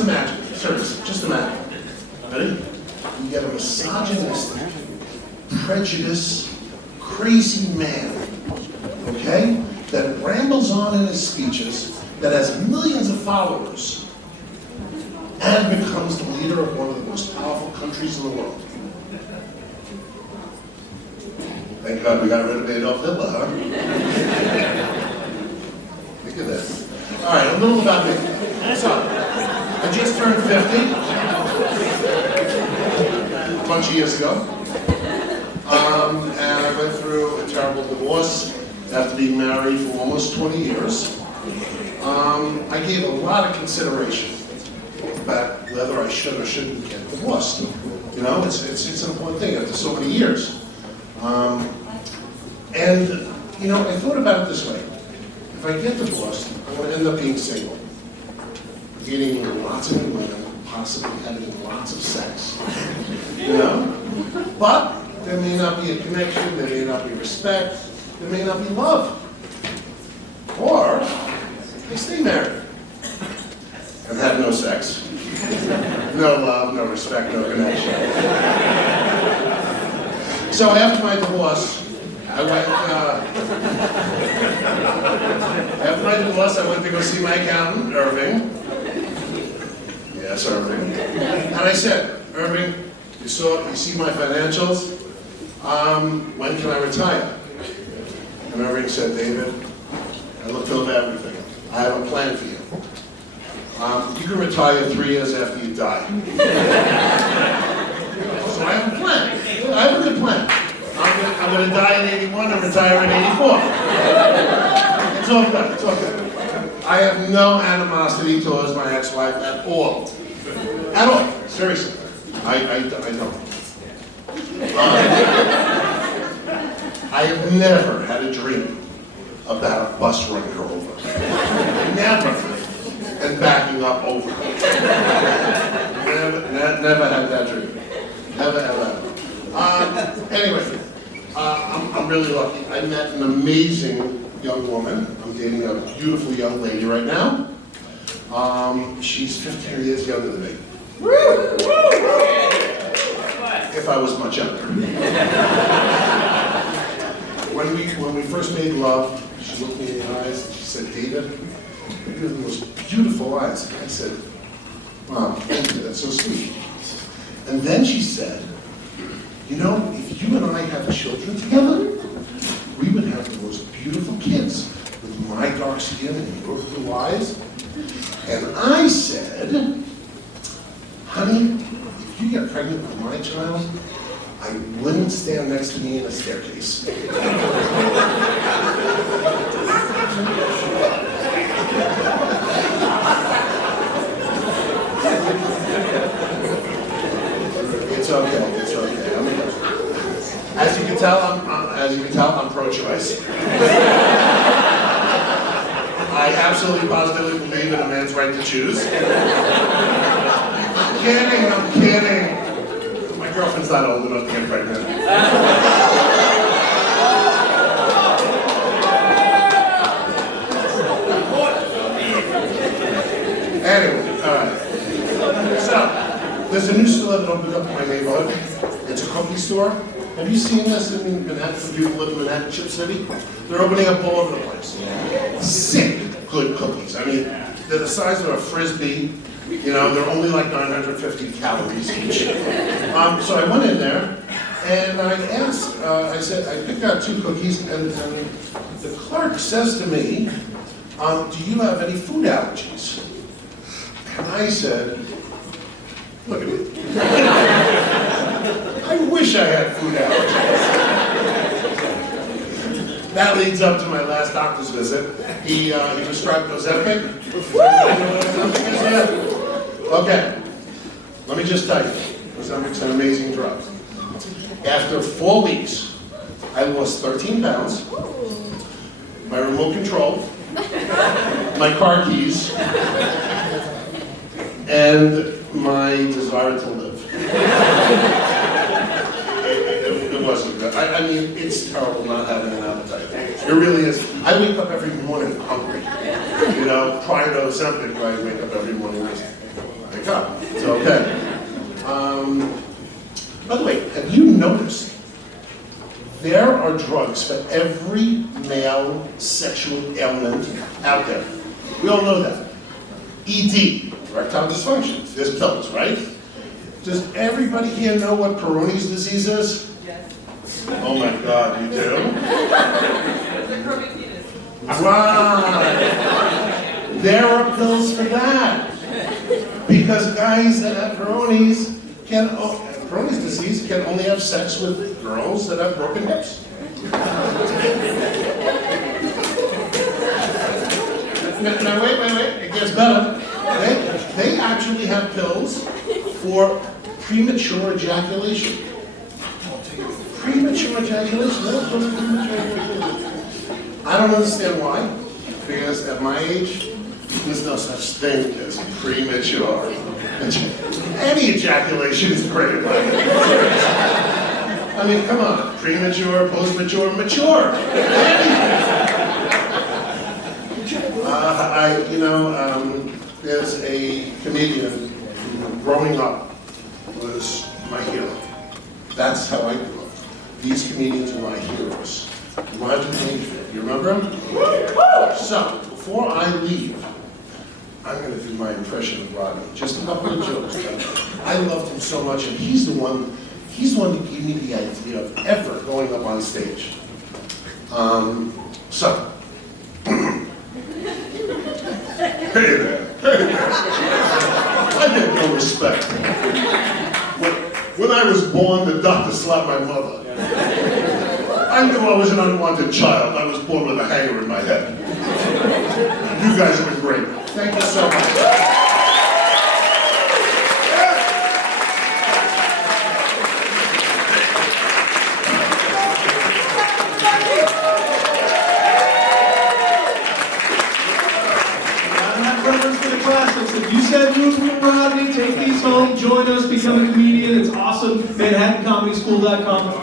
just imagine, seriously, just imagine. Ready? You get a misogynistic, prejudiced, crazy man, okay, that rambles on in his speeches, that has millions of followers, and becomes the leader of one of the most powerful countries in the world. Thank God we got rid of Adolf Hitler, huh? Look at this. All right, a little about me. So, I just turned 50 a bunch of years ago. And I went through a terrible divorce after being married for almost 20 years. I gave a lot of consideration about whether I should or shouldn't get divorced. You know, it's an important thing after so many years. And, you know, I thought about it this way. If I get divorced, I'm going to end up being single. Getting lots of new women, possibly having lots of sex. You know? But there may not be a connection, there may not be respect, there may not be love. Or I stay married and have no sex. No love, no respect, no connection. So after my divorce, I went to go see my accountant, Irving. Yes, Irving. And I said, Irving, you see my financials? When can I retire? And Irving said, David, I looked over everything. I have a plan for you. You can retire 3 years after you die. So I have a plan. I have a good plan. I'm going to die in 81 and retire in 84. It's all good. It's all good. I have no animosity towards my ex-wife at all. At all. Seriously. I don't. I have never had a dream about a bus running her over. Never. And backing up over her. Never had that dream. Never, ever. Anyway, I'm really lucky. I met an amazing young woman. I'm dating a beautiful young lady right now. She's 15 years younger than me. If I was much younger. When we first made love, she looked me in the eyes and she said, David, you have the most beautiful eyes. And I said, wow, thank you, that's so sweet. And then she said, you know, if you and I have children together, we would have the most beautiful kids with my dark skin and your blue eyes. And I said, honey, if you get pregnant with my child, I wouldn't stand next to me in a staircase. It's okay. It's okay. As you can tell, I'm pro-choice. I absolutely positively believe in a man's right to choose. I'm kidding. My girlfriend's not old enough to get pregnant. Anyway, all right. So, there's a new store that opened up in my neighborhood. It's a cookie store. Have you seen this in Manhattan? For people who live in Manhattan, Chip City? They're opening up all over the place. Sick good cookies. I mean, they're the size of a Frisbee. You know, they're only like 950 calories each. So I went in there, and I asked, I picked out 2 cookies, and the clerk says to me, do you have any food allergies? And I said, look at me. I wish I had food allergies. That leads up to my last doctor's visit. He prescribed Ozempic. Okay, let me just tell you, Ozempic's an amazing drug. After 4 weeks, I lost 13 pounds, my remote control, my car keys, and my desire to live. It wasn't good. I mean, it's terrible not having an appetite. It really is. I wake up every morning hungry. You know, prior to Ozempic, I wake up every morning with, I pick up. It's okay. By the way, have you noticed there are drugs for every male sexual ailment out there? We all know that. ED, erectile dysfunction. There's pills, right? Does everybody here know what Peyronie's disease is? Yes. Oh my God, you do? The curvy penis. Right. There are pills for that. Because guys that have Peyronie's Peyronie's disease can only have sex with girls that have broken hips. Now wait, it gets better. They actually have pills for premature ejaculation. Premature ejaculation? I don't understand why, because at my age, there's no such thing as premature. Any ejaculation is great. I mean, come on, premature, post-mature, mature. There's a comedian who, growing up, was my hero. That's how I grew up. These comedians were my heroes. Roger Dangerfield, you remember him? So, before I leave, I'm going to do my impression of Rodney. Just a couple of jokes. I loved him so much, and he's the one who gave me the idea of ever going up on stage. Hey there. I get no respect. When I was born, the doctor slapped my mother. I knew I was an unwanted child. I was born with a hanger in my head. You guys have been great. Thank you so much. If you said you were from Rodney, take these home, join us, become a comedian. It's awesome. ManhattanComedySchool.com.